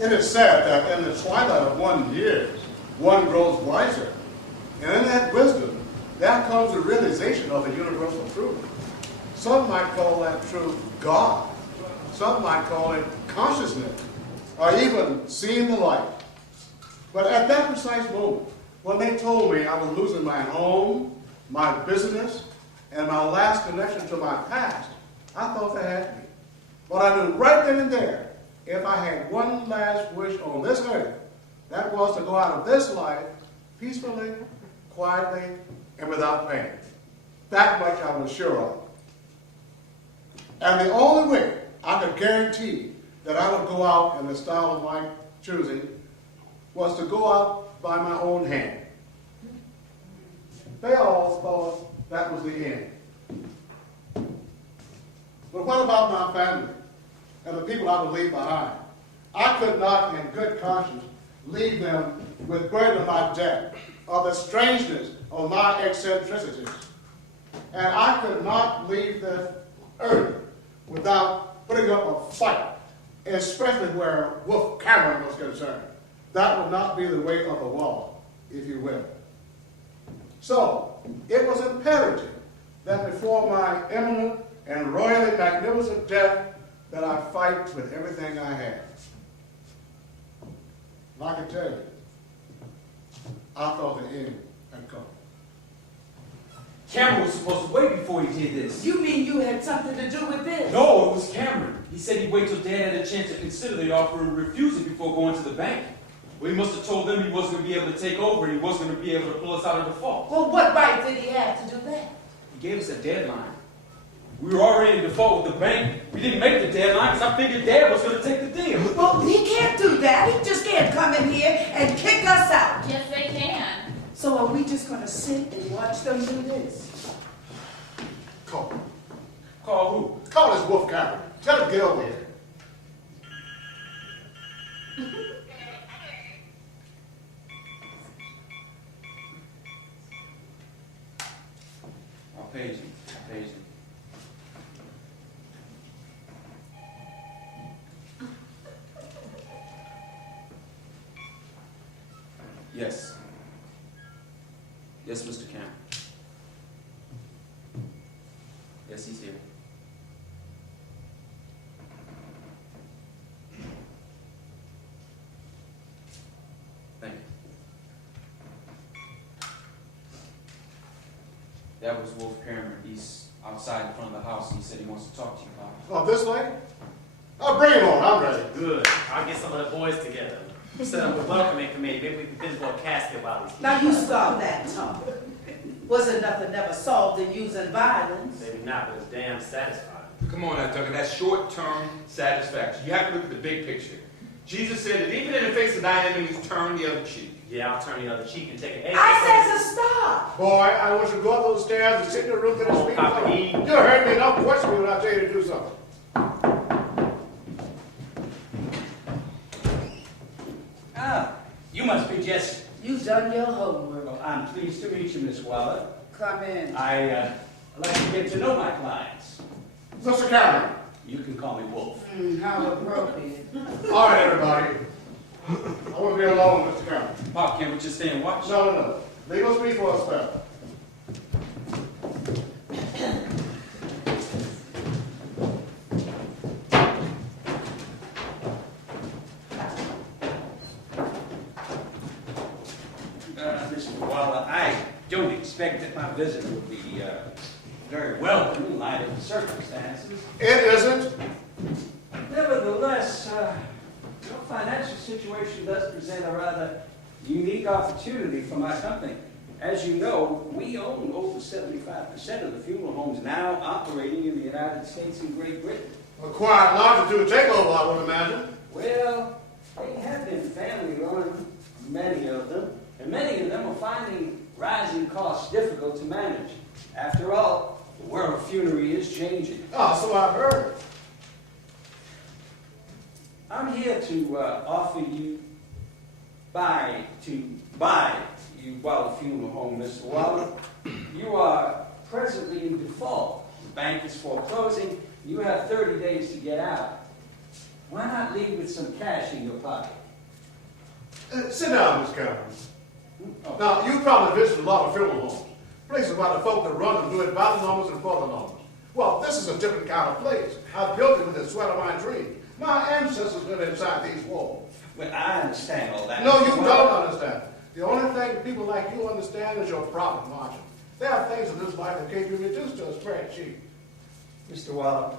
It is said that in the twilight of one year, one grows wiser. And in that wisdom, there comes the realization of the universal truth. Some might call that truth God. Some might call it consciousness, or even seeing the light. But at that precise moment, when they told me I was losing my home, my business, and my last connection to my past, I thought they had me. But I knew right then and there, if I had one last wish on this earth, that was to go out of this life peacefully, quietly, and without pain. That much I was sure of. And the only way I could guarantee that I would go out in the style of my choosing was to go out by my own hand. They all thought that was the end. But what about my family and the people I would leave behind? I could not, in good conscience, leave them with burden of my debt or the strangeness of my eccentricities. And I could not leave the earth without putting up a fight, especially where Wolf Curran was concerned. That would not be the way of the law, if you will. So, it was imperative that before my imminent and royally magnificent death, that I fight with everything I have. And I can tell you, I thought the end had come. Cameron was supposed to wait before he did this. You mean you had something to do with this? No, it was Cameron. He said he'd wait till Dad had a chance to consider the offer and refuse it before going to the bank. Well, he must have told them he wasn't going to be able to take over and he wasn't going to be able to pull us out of default. Well, what right did he have to do that? He gave us a deadline. We were already in default with the bank. We didn't make the deadline because I figured Dad was going to take the deal. Well, he can't do that. He just can't come in here and kick us out. Yes, they can. So are we just going to sit and watch them do this? Call him. Call who? Call this Wolf Curran. Tell him to get over here. I'll page him. I'll page him. Yes. Yes, Mr. Cameron. Yes, he's here. Thank you. That was Wolf Cameron. He's outside in front of the house. He said he wants to talk to you about it. Oh, this way? Oh, bring him on. I'm ready. Good. I'll get some of the boys together. Set up a welcoming committee. Maybe we can finish a casket while he's Now you stop that talk. Wasn't nothing ever solved in using violence. Maybe not, but it's damn satisfying. Come on now, Tucker. That's short-term satisfaction. You have to look at the big picture. Jesus said that even in the face of thine enemies, turn the other cheek. Yeah, I'll turn the other cheek and take an egg. I said to stop. Boy, I want you to go up those stairs and sit in the room till Oh, this Papa meeting. E. You heard me. Don't question me when I tell you to do something. Ah, you must be Jesse. You've done your homework. Well, I'm pleased to meet you, Miss Waller. Come in. I like to get to know my clients. Mr. Curran. You can call me Wolf. How appropriate. All right, everybody. I want to be alone, Mr. Curran. Pop, can't we just stay and watch? No. Leave us be for a spell. Mr. Waller, I don't expect that my visit will be very welcome in light of the circumstances. It isn't. Nevertheless, your financial situation does present a rather unique opportunity for my company. As you know, we own over 75% of the funeral homes now operating in the United States and Great Britain. A quiet longitude takeover, I would imagine. Well, they have been family-run, many of them, and many of them are finding rising costs difficult to manage. After all, the world of funerary is changing. Oh, so I've heard. I'm here to offer you buy you Waller Funeral Home, Mr. Waller. You are presently in default. The bank is foreclosing. You have 30 days to get out. Why not leave with some cash in your pocket? Sit down, Miss Curran. Oh, Now, you probably visited a lot of funeral homes, places where the folk that run and do it by the numbers and for the numbers. Well, this is a different kind of place. I built it with the sweat of my dreams. My ancestors lived inside these walls. well, I understand all that. No, you Well, don't understand. The only thing people like you understand is your profit margin. There are things in this life that can't be reduced to a spreadsheet. Mr. Waller,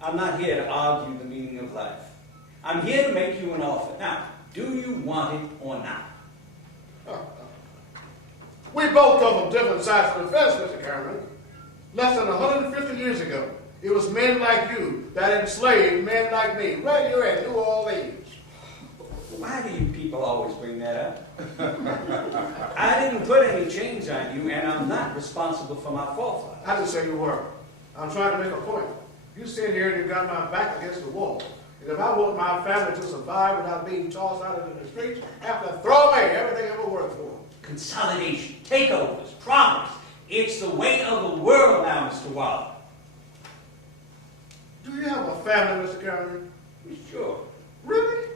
I'm not here to argue the meaning of life. I'm here to make you an offer. Now, do you want it or not? We both come from different sides of the fence, Mr. Curran. Less than 150 years ago, it was men like you that enslaved men like me, right here in New Orleans. Why do you people always bring that up? I didn't put any chains on you, and I'm not responsible for my forefathers. I didn't say you were. I'm trying to make a point. You sit here and you got my back against the wall. And if I want my family to survive without being tossed out into the streets, I have to throw away everything I ever worked for. Consolidation, takeovers, progress. It's the way of the world now, Mr. Waller. Do you have a family, Mr. Curran? Sure. Really?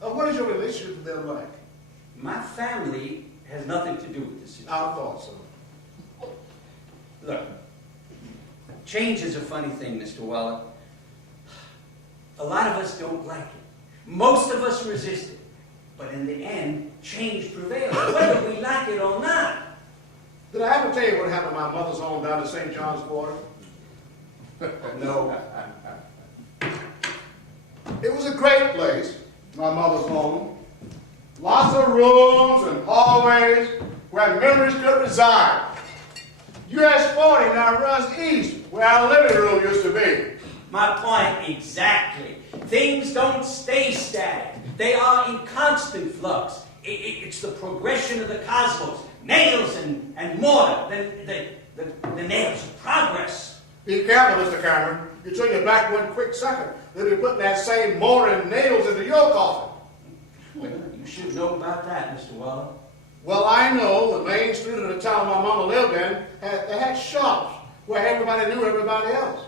What is your relationship with them like? My family has nothing to do with this situation. I thought so. Look, change is a funny thing, Mr. Waller. A lot of us don't like it. Most of us resist it. But in the end, change prevails, whether we like it or not. Did I ever tell you what happened to my mother's home down in St. John's Quarter? No. It was a great place, my mother's home. Lots of rooms and hallways where memories could reside. US 40 now runs east, where our living room used to be. My point exactly. Things don't stay static. They are in constant flux. It's the progression of the cosmos. Nails and mortar. The nails of progress. Be careful, Mr. Cameron. You turn your back one quick second, they'll be putting that same mortar and nails into your coffin. Well, you should know about that, Mr. Waller. Well, I know the main street of the town my mama lived in, they had shops where everybody knew everybody else.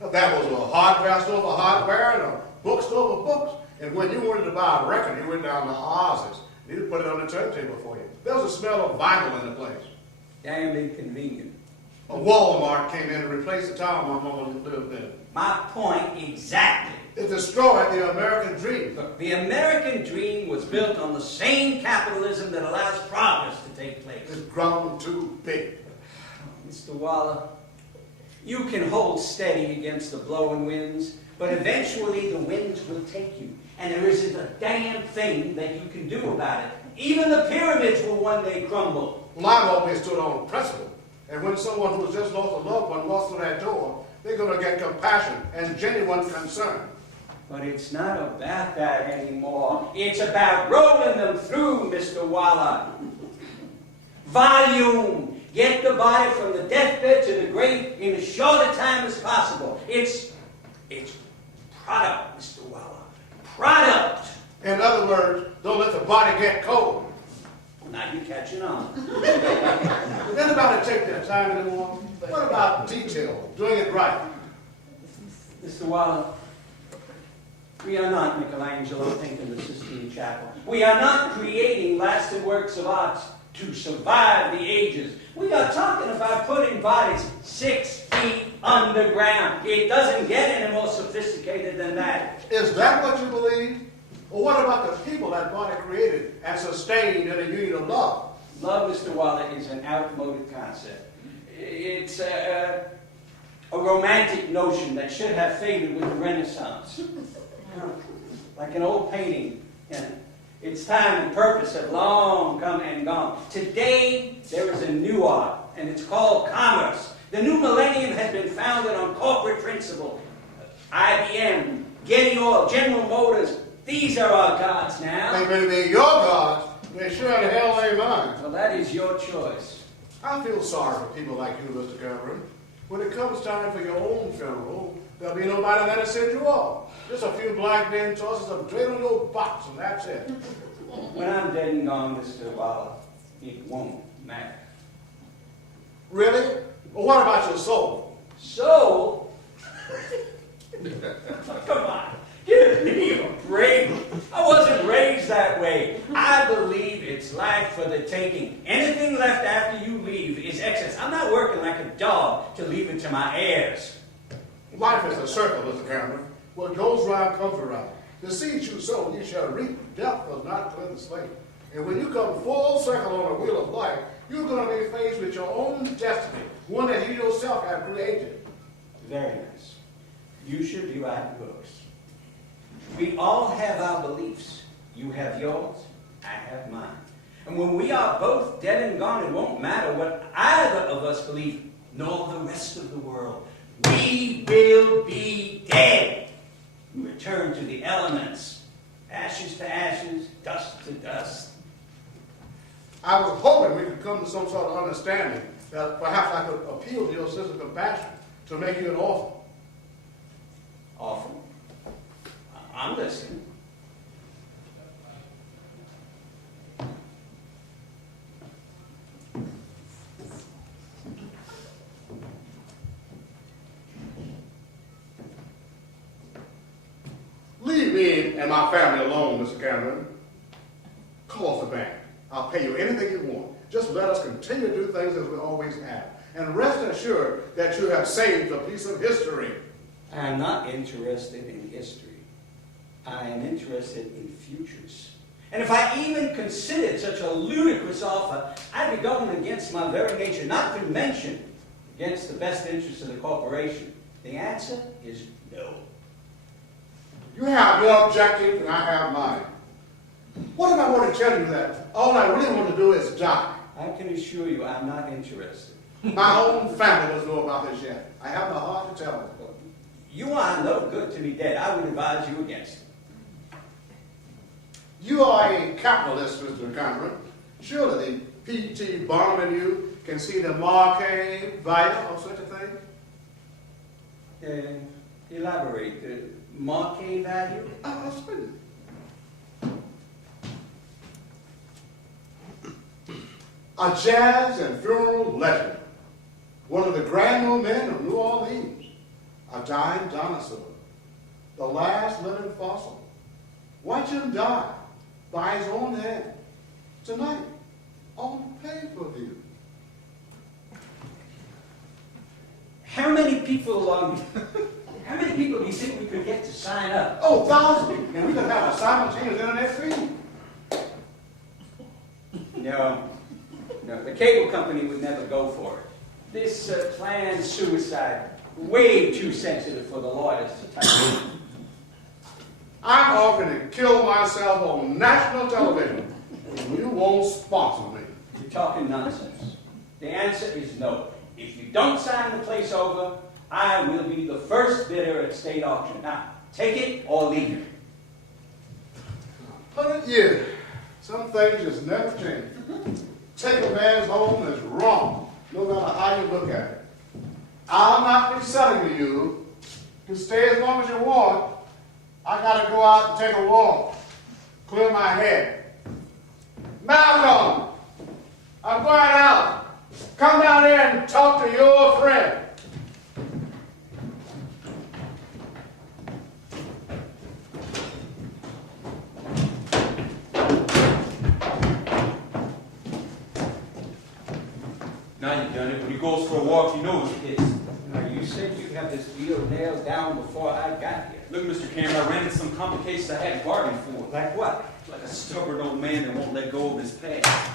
That was a hardware store for hardware and a bookstore for books. And when you wanted to buy a record, you went down to Oz's. They'd put it on the turntable for you. There was a smell of vinyl in the place. Damn inconvenient. A Walmart came in and replaced the town my mama lived in. My point exactly. It destroyed the American dream. Look, the American dream was built on the same capitalism that allows progress to take place. It's grown too big. Mr. Waller, you can hold steady against the blowing winds, but eventually the winds will take you. And there isn't a damn thing that you can do about it. Even the pyramids will one day crumble. Well, I've always stood on principle. And when someone who has just lost a loved one walks through that door, they're going to get compassion and genuine concern. But it's not about that anymore. It's about rolling them through, Mr. Waller. Volume. Get the body from the deathbed to the grave in as short a time as possible. It's product, Mr. Waller. Product. In other words, don't let the body get cold. Now you're catching on. Does anybody take their time anymore? What about detail, doing it right? Mr. Waller, we are not Michelangelo thinking the Sistine Chapel. We are not creating lasting works of art to survive the ages. We are talking about putting bodies 6 feet underground. It doesn't get any more sophisticated than that. Is that what you believe? Or what about the people that body created and sustained in a union of love? Love, Mr. Waller, is an outmoded concept. It's a romantic notion that should have faded with the Renaissance. Like an old painting. Its time and purpose have long come and gone. Today, there is a new art, and it's called commerce. The new millennium has been founded on corporate principle. IBM, Getty Oil, General Motors, these are our gods now. They may be your gods, they sure in hell ain't mine. Well, that is your choice. I feel sorry for people like you, Mr. Curran. When it comes time for your own funeral, there'll be nobody that'll send you off. Just a few black men tossing some dirt on your box, and that's it. When I'm dead and gone, Mr. Waller, it won't matter. Really? Well, what about your soul? Soul? Come on, give me It's life for the taking. Anything left after you leave is excess. I'm not working like a dog to leave it to my heirs. Life is a circle, Mr. Cameron. What goes round comes around. The seeds you sow, you shall reap. Death does not clear the slate. And when you come full circle on the wheel of life, you're going to be faced with your own destiny, one that you yourself have created. Very nice. You should be writing books. We all have our beliefs. You have yours, I have mine. And when we are both dead and gone, it won't matter what either of us believe, nor the rest of the world. We will be dead. We return to the elements. Ashes to ashes, dust to dust. I was hoping we could come to some sort of understanding that perhaps I could appeal to your sense of compassion to make you an orphan. Often. I'm listening. Leave me and my family alone, Mr. Cameron. Call us the bank. I'll pay you anything you want. Just let us continue to do things as we always have. And rest assured that you have saved a piece of history. I am not interested in history. I am interested in futures. And if I even considered such a ludicrous offer, I'd be going against my very nature, not to mention against the best interests of the corporation. The answer is no. You have your objective and I have mine. What if I were to tell you that all I really want to do is die? I can assure you I'm not interested. My own family doesn't know about this yet. I have my heart to tell it. You are no good to me dead. I would advise you against it. You are a capitalist, Mr. Cameron. Surely the P.T. Barnum and you can see the marquee value of such a thing? Elaborate. Marquee value? I'll spend it. A jazz and funeral legend. One of the grand old men of New Orleans. A dying dinosaur. The last living fossil. Watch him die by his own hand. Tonight, on pay-per-view. How many people do you think we could get to sign up? Oh, thousands. And we could have a simultaneous internet feed. No, the cable company would never go for it. This planned suicide, way too sensitive for the lawyers to touch. I'm offering to kill myself on national television. You won't sponsor me. You're talking nonsense. The answer is no. If you don't sign the place over, I will be the first bidder at state auction. Now, take it or leave it. 100 years. Some things just never change. Take a man's home is wrong, no matter how you look at it. I'll not be selling to you. You can stay as long as you want. I gotta go out and take a walk. Clear my head. Malcolm! I'm going out. Come down here and talk to your friend. Now you've done it. When he goes for a walk, you know it's his. Now, you said you had this deal nailed down before I got here. Look, Mr. Cameron, I ran into some complications I hadn't bargained for. Like what? Like a stubborn old man that won't let go of his past.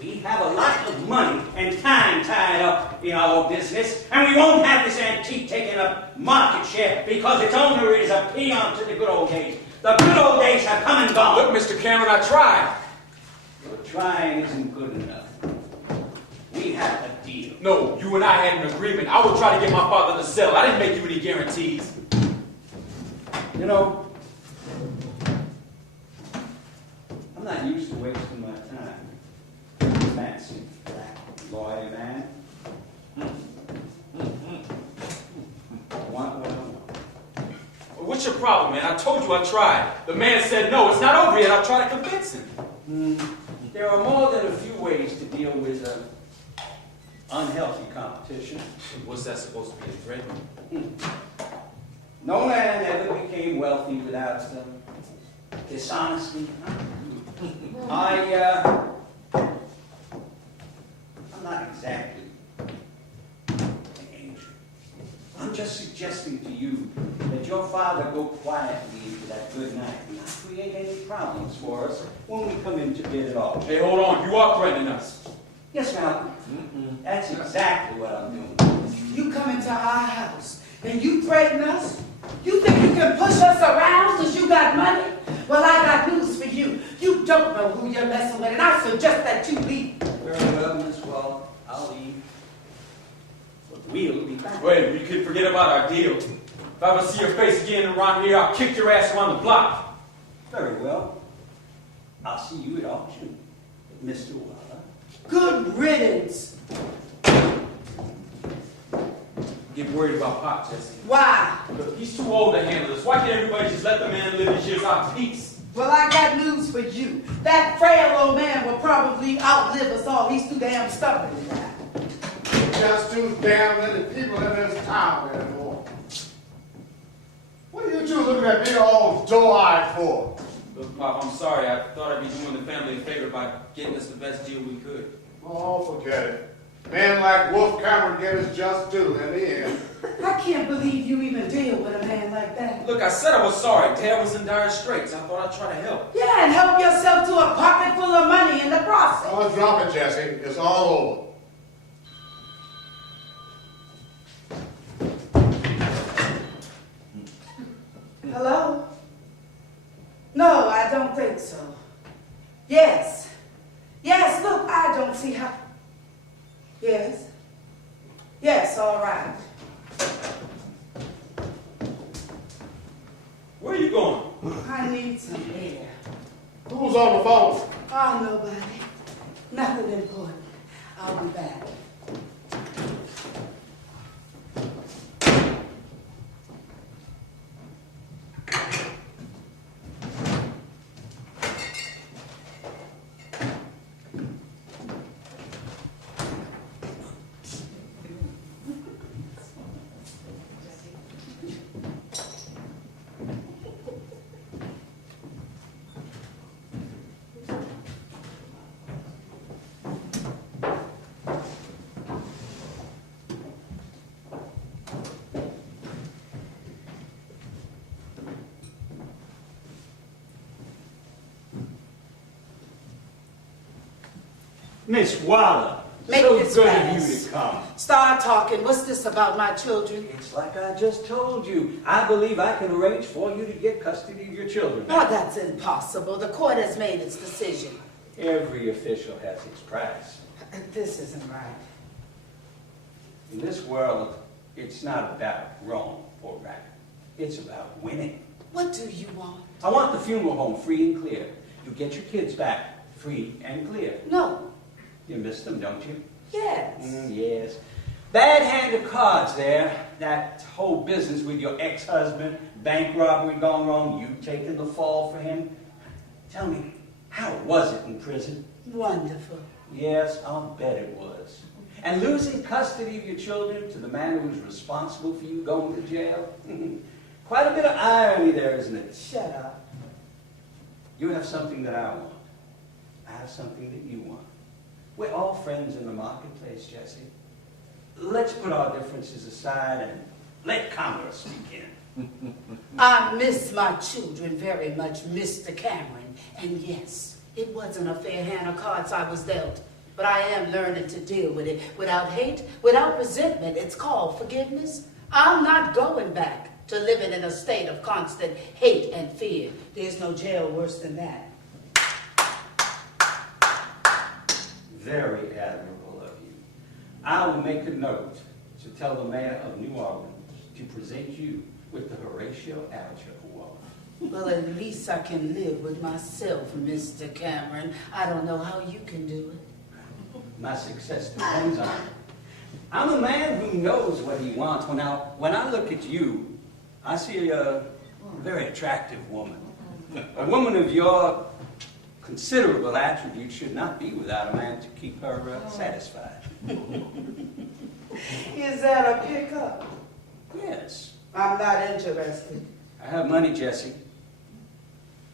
We have a lot of money and time tied up in our business, and we won't have this antique taking up market share because its owner is a peon to the good old days. The good old days have come and gone. Look, Mr. Cameron, I tried. Your trying isn't good enough. We have a deal. No, you and I had an agreement. I would try to get my father to sell. I didn't make you any guarantees. You know, I'm not used to wasting my time. Fancy black lawyer man. Want what I want. Well, what's your problem, man? I told you I tried. The man said no. It's not over yet. I'll try to convince him. There are more than a few ways to deal with unhealthy competition. What's that supposed to be, a threat? No man ever became wealthy without dishonesty. exactly. Angel, I'm just suggesting to you that your father go quietly into that good night and not create any problems for us when we come in to get it all. Hey, hold on. You are threatening us. Yes, Malcolm. That's exactly what I'm doing. You come into our house and you threaten us? You think you can push us around because you got money? Well, I got news for you. You don't know who you're messing with, and I suggest that you leave. Very well, Miss Wall. I'll leave. But we'll be back. Wait, you could forget about our deal. If I ever see your face again around here, I'll kick your ass around the block. Very well. I'll see you at auction, Mr. Waller. Good riddance. Get worried about Pop, Jesse. Why? Look, he's too old to handle this. Why can't everybody just let the man live his years out in peace? Well, I got news for you. That frail old man will probably outlive us all. He's too damn stubborn to die. Just too damn many people in this town anymore. What are you two looking at me all doe-eyed for? Look, Pop, I'm sorry. I thought I'd be doing the family a favor by getting us the best deal we could. Oh, forget it. Men like Wolf Cameron get his just due in the end. I can't believe you even deal with a man like that. Look, I said I was sorry. Dad was in dire straits. I thought I'd try to help. Yeah, and help yourself to a pocket full of money in the process. Oh, drop it, Jesse. It's all over. Hello? No, I don't think so. Yes. Yes, look, I don't see how. Yes. Yes, all right. Where are you going? I need some air. Who's on the phone? Oh, nobody. Nothing important. I'll be back. Miss Waller, Make so this good fast. of you to come. Start talking. What's this about my children? It's like I just told you. I believe I can arrange for you to get custody of your children. Oh, that's impossible. The court has made its decision. Every official has its price. This isn't right. In this world, it's not about wrong or right. It's about winning. What do you want? I want the funeral home free and clear. You get your kids back free and clear. No. You miss them, don't you? Yes. Yes. Bad hand of cards there. That whole business with your ex-husband, bank robbery gone wrong, you taking the fall for him. Tell me, how was it in prison? Wonderful. Yes, I'll bet it was. And losing custody of your children to the man who was responsible for you going to jail? Quite a bit of irony there, isn't it? Shut up. You have something that I want. I have something that you want. We're all friends in the marketplace, Jesse. Let's put our differences aside and let commerce begin. I miss my children very much, Mr. Cameron. And yes, it wasn't a fair hand of cards I was dealt. But I am learning to deal with it without hate, without resentment. It's called forgiveness. I'm not going back to living in a state of constant hate and fear. There's no jail worse than that. Very admirable of you. I will make a note to tell the mayor of New Orleans to present you with the Horatio Alger Award. Well, at least I can live with myself, Mr. Cameron. I don't know how you can do it. My success depends on it. I'm a man who knows what he wants. When I look at you, I see a very attractive woman. A woman of your considerable attributes should not be without a man to keep her satisfied. Is that a pickup? Yes. I'm not interested. I have money, Jesse.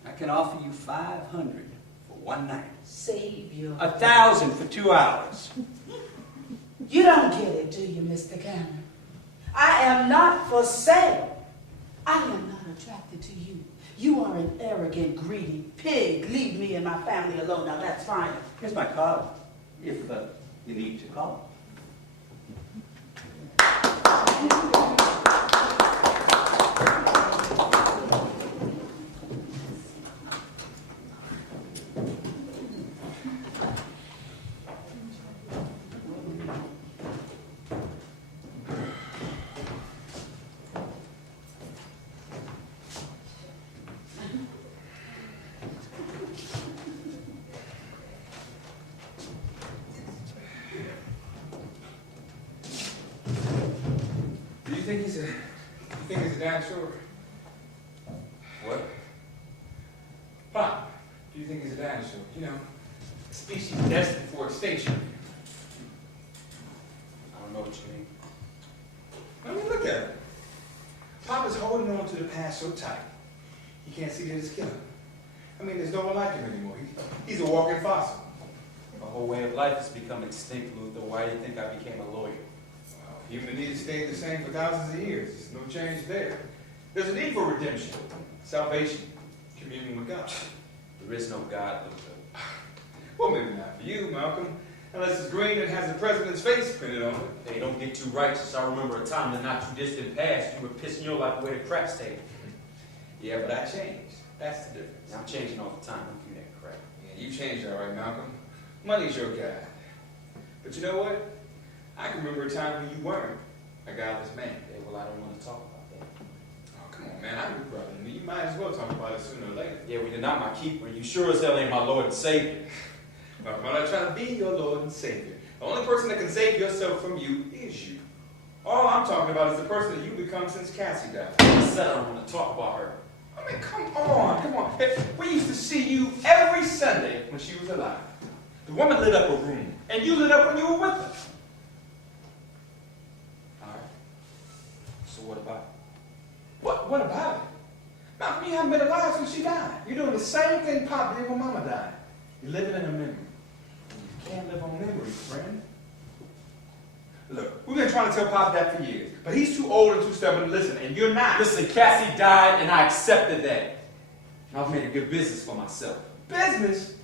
I can offer you $500 for one night. Save your... 1,000 for 2 hours. You don't get it, do you, Mr. Cameron? I am not for sale. I am not attracted to you. You are an arrogant, greedy pig. Leave me and my family alone. Now, that's fine. Here's my card, if you need to call. You think he's a dinosaur? What? Pop, do you think he's a dinosaur? You know, a species destined for extinction. I don't know what you mean. I mean, look at him. Pop is holding on to the past so tight, he can't see that it's killing him. I mean, there's no one like him anymore. He's a walking fossil. My whole way of life has become extinct, Luther. Why do you think I became a lawyer? Human needs stayed the same for thousands of years. There's no change there. There's a need for redemption, salvation, communion with God. There is no God, Luther. Well, maybe not for you, Malcolm, unless it's green and has the president's face printed on it. Hey, don't get too righteous. I remember a time in the not too distant past, you were pissing your life away to craps table. Yeah, but I changed. That's the difference. I'm changing all the time. Don't give me that crap. Yeah, you changed all right, Malcolm. Money's your guide. But you know what? I can remember a time when you weren't a godless man. Yeah, well, I don't want to talk about that. Oh, come on, man. I'm your brother. You might as well talk about it sooner or later. Yeah, well, you're not my keeper. You sure as hell ain't my Lord and Savior. Well, I'm not trying to be your Lord and Savior. The only person that can save yourself from you is you. All I'm talking about is the person that you've become since Cassie died. I said I don't want to talk about her. I mean, come on. Hey, we used to see you every Sunday when she was alive. The woman lit up a room, and you lit up when you were with her. All right. So what about it? What about it? Malcolm, you haven't been alive since she died. You're doing the same thing Pop did when Mama died. You're living in a memory. You can't live on memory, friend. Look, we've been trying to tell Pop that for years, but he's too old and too stubborn to listen, and you're not. Listen, Cassie died, and I accepted that. And I've made a good business for myself. Business?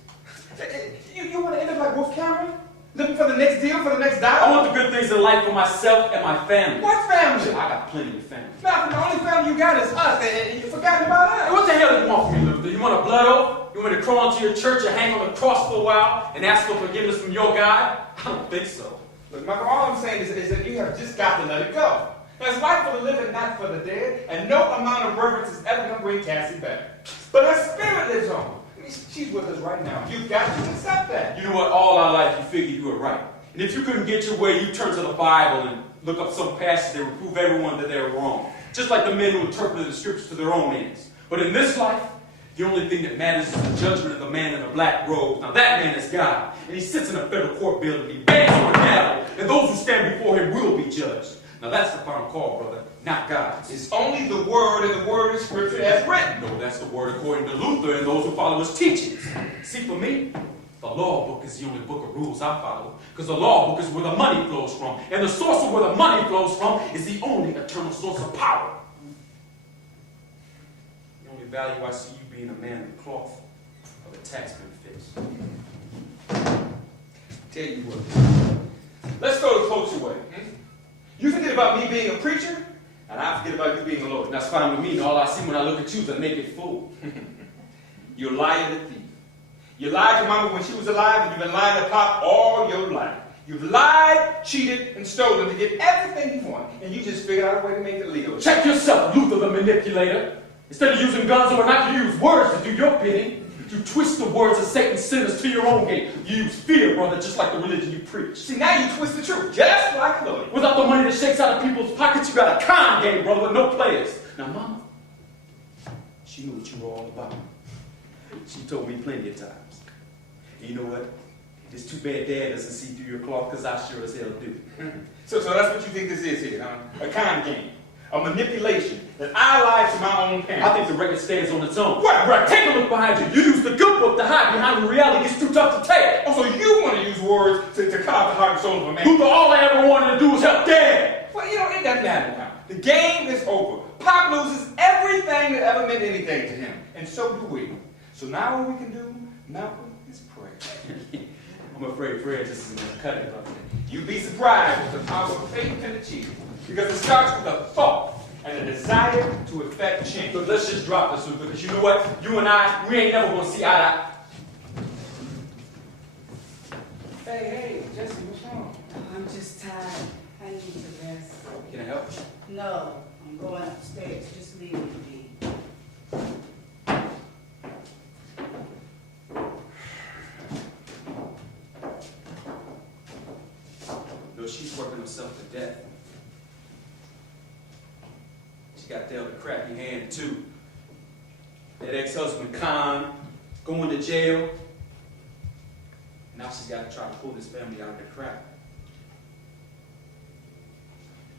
You want to end up like Wolf Cameron? Looking for the next deal, for the next dollar? I want the good things in life for myself and my family. What family? I got plenty of family. Malcolm, the only family you got is us, and you've forgotten about us. Hey, what the hell do you want from me, Luther? You want a blood oath? You want me to crawl into your church and hang on the cross for a while and ask for forgiveness from your God? I don't think so. Look, Malcolm, all I'm saying is that you have just got to let it go. There's life for the living, not for the dead, and no amount of reverence is ever going to bring Cassie back. But her spirit lives on. I mean, she's with us right now. You've got to accept that. You know what? All our life you figured you were right. And if you couldn't get your way, you turn to the Bible and look up some passage that would prove everyone that they were wrong. Just like the men who interpreted the scriptures to their own ends. But in this life, the only thing that matters is the judgment of the man in the black robe. Now that man is God. And he sits in a federal court building. He bangs on a gavel. And those who stand before him will be judged. Now that's the final call, brother. Not God's. It's only the word, and the word is scripture as written. No, that's the word according to Luther and those who follow his teachings. See, for me, the law book is the only book of rules I follow. Because the law book is where the money flows from. And the source of where the money flows from is the only eternal source of power. The only value I see you being a man of the cloth are the tax benefits. Tell you what. Let's go the closer way. You forget about me being a preacher, and I forget about you being a lawyer. That's fine with me. All I see when I look at you is a naked fool. You're lying and a thief. You lied to Mama when she was alive, and you've been lying to Pop all your life. You've lied, cheated, and stolen to get everything you want, and you just figured out a way to make it legal. Check yourself, Luther the manipulator. Instead of using guns or not, you use words to do your bidding. You twist the words of Satan's sinners to your own game. You use fear, brother, just like the religion you preach. See, now you twist the truth, just like a lawyer. Without the money that shakes out of people's pockets, you got a con game, brother, with no players. Now, Mama, she knew what you were all about. She told me plenty of times. And you know what? It's too bad Dad doesn't see through your cloth, because I sure as hell do. So that's what you think this is here, huh? A con game. a manipulation that I lied to my own parents. I think the record stands on its own. What record? Take a look behind you. You use the good book to hide behind the reality. It's too tough to take. Oh, so you want to use words to carve the heart and soul of a man? Luther, all I ever wanted to do was help Dad. Well, it doesn't matter now. The game is over. Pop loses everything that ever meant anything to him. And so do we. So now what we can do, Malcolm, is pray. I'm afraid Fred just isn't going to cut it, brother. You'd be surprised what the power of faith can achieve. Because it starts with a thought and a desire to effect change. So let's just drop this, Luther, because you know what? You and I, we ain't never going to see eye to eye. Hey, Jesse, what's wrong? I'm just tired. I need to rest. Can I help? No, I'm going upstairs. Just leave me be. No, she's working herself to death. She got dealt a crappy hand, too. That ex-husband, Con, going to jail. Now she's got to try to pull this family out of the crap.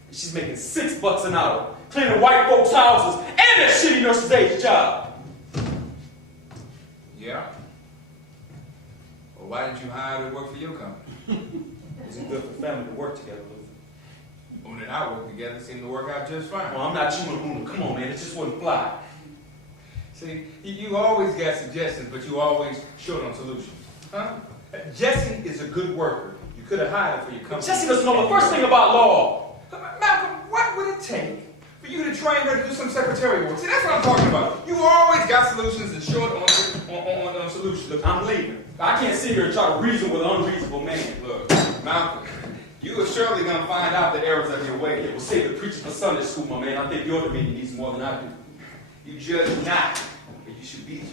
And she's making $6 an hour, cleaning white folks' houses, and that shitty nurse's aide job. Yeah? Well, why didn't you hire her to work for your company? Is it good for family to work together, Luther? When and I work together, seem to work out just fine. Well, I'm not you and Luna. Come on, man. It just wouldn't fly. See, you always got suggestions, but you always short on solutions. Huh? Jesse is a good worker. You could have hired her for your company. Jesse doesn't know the first thing about law. Malcolm, what would it take for you to train her to do some secretarial work? See, that's what I'm talking about. You always got solutions and short on solutions. Look, I'm leaving. I can't sit here and try to reason with an unreasonable man. Look, Malcolm, you are surely going to find out the errors of your way. It will save the preacher for Sunday school, my man. I think your dominion needs more than I do. You judge not, but you should be judged.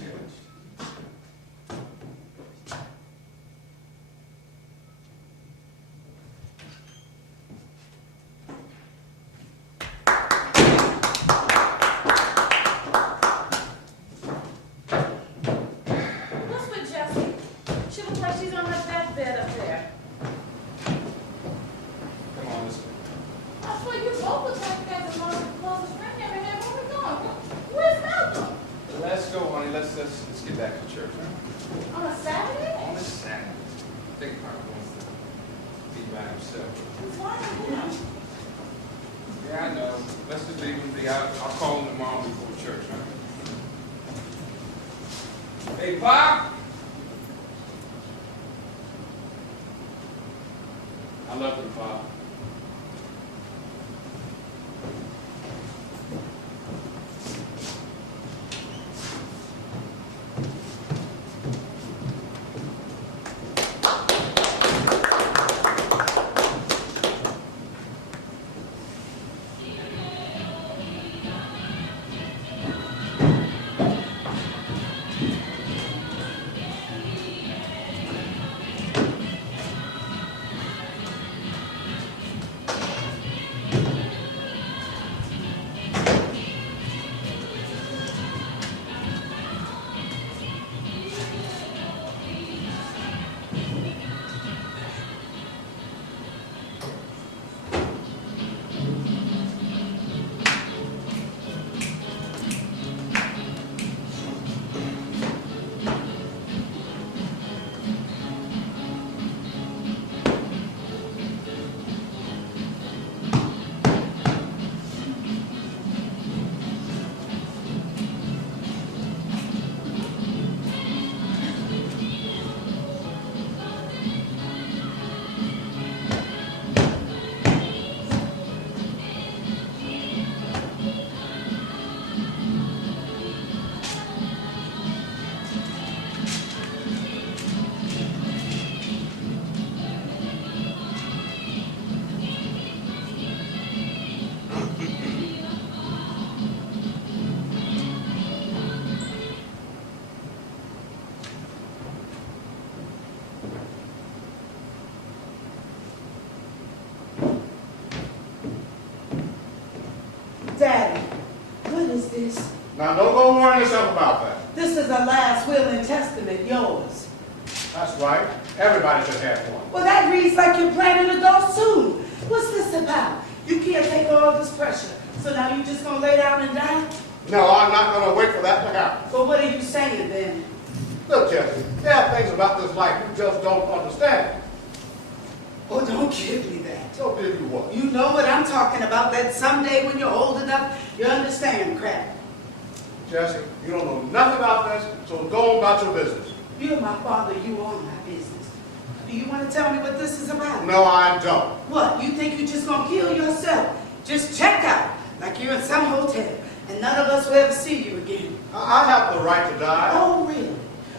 What's with Jessie? She looks like she's on her deathbed up there. Come on, listen. I swear you both look like you guys are closest friend ever had. Where we going? Where's Malcolm? Let's go, honey. Let's get back to church, huh? On a Saturday? On this Saturday. I think Mark wants to be by himself. Who's lying with him? Yeah, I know. Let's just leave him be. I'll call him tomorrow before church, huh? Hey, Pop! I love you, Pop. Daddy, what is this? Now, don't go worrying yourself about that. This is a last will and testament, yours. That's right. Everybody should have one. Well, that reads like you're planning to go soon. What's this about? You can't take all this pressure. So now you just gonna lay down and die? No, I'm not going to wait for that to happen. Well, what are you saying then? Look, Jesse, there are things about this life you just don't understand. Oh, don't give me that. So give you what? You know what I'm talking about, that someday when you're old enough, you understand crap. Jesse, you don't know nothing about this, so go on about your business. You're my father, you own my business. Do you want to tell me what this is about? No, I don't. What, you think you're just going to kill yourself? Just check out, like you're in some hotel, and none of us will ever see you again. I have the right to die. Oh, really?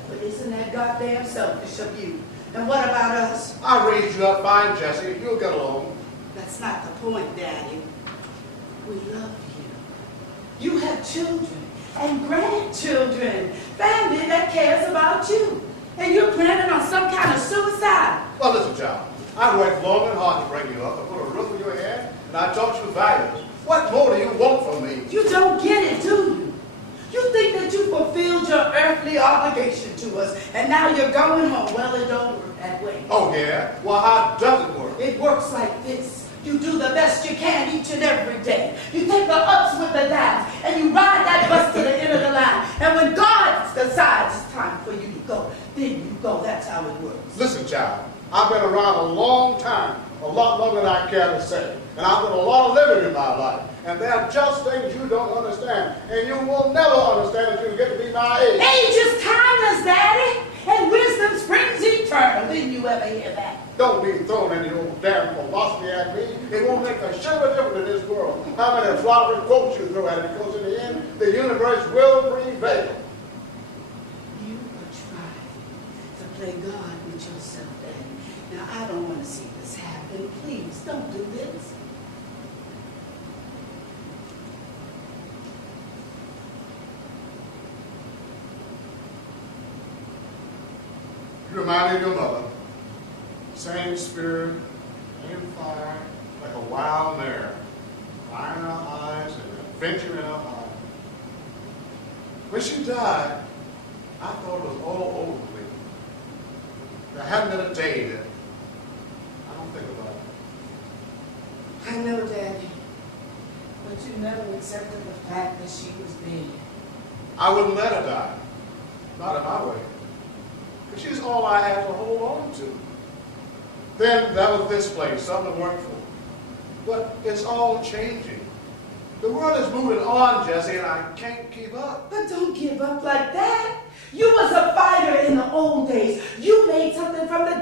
But isn't that goddamn selfish of you? And what about us? I raised you up fine, Jesse. You'll get along. That's not the point, Daddy. We love you. You have children and grandchildren, family that cares about you. And you're planning on some kind of suicide. Well, listen, child. I worked long and hard to bring you up, to put a roof over your head, and I taught you values. What more do you want from me? You don't get it, do you? You think that you fulfilled your earthly obligation to us, and now you're going home. Well, it don't work that way. Oh, yeah? Well, how does it work? It works like this. You do the best you can each and every day. You take the ups with the downs, and you ride that bus to the end of the line. And when God decides it's time for you to go, then you go. That's how it works. Listen, child. I've been around a long time, a lot longer than I care to say. And I've done a lot of living in my life. And there are just things you don't understand. And you will never understand until you get to be my age. Age is timeless, Daddy. And wisdom springs eternal. Didn't you ever hear that? Don't be throwing any old damn philosophy at me. It won't make a shit of a difference in this world. How many flowery quotes you throw at it, because in the end, the universe will prevail. You are trying to play God with yourself, Daddy. Now, I don't want to see this happen. Please, don't do this. You remind me of your mother. Same spirit, same fire, like a wild mare. Fire in her eyes and adventure in her heart. When she died, I thought it was all over with me. There hadn't been a day that I don't think about it. I know, Daddy. But you never accepted the fact that she was dead. I wouldn't let her die. Not in my way. Because she's all I had to hold on to. Then there was this place, something to work for. But it's all changing. The world is moving on, Jesse, and I can't keep up. But don't give up like that. You was a fighter in the old days. You made something from the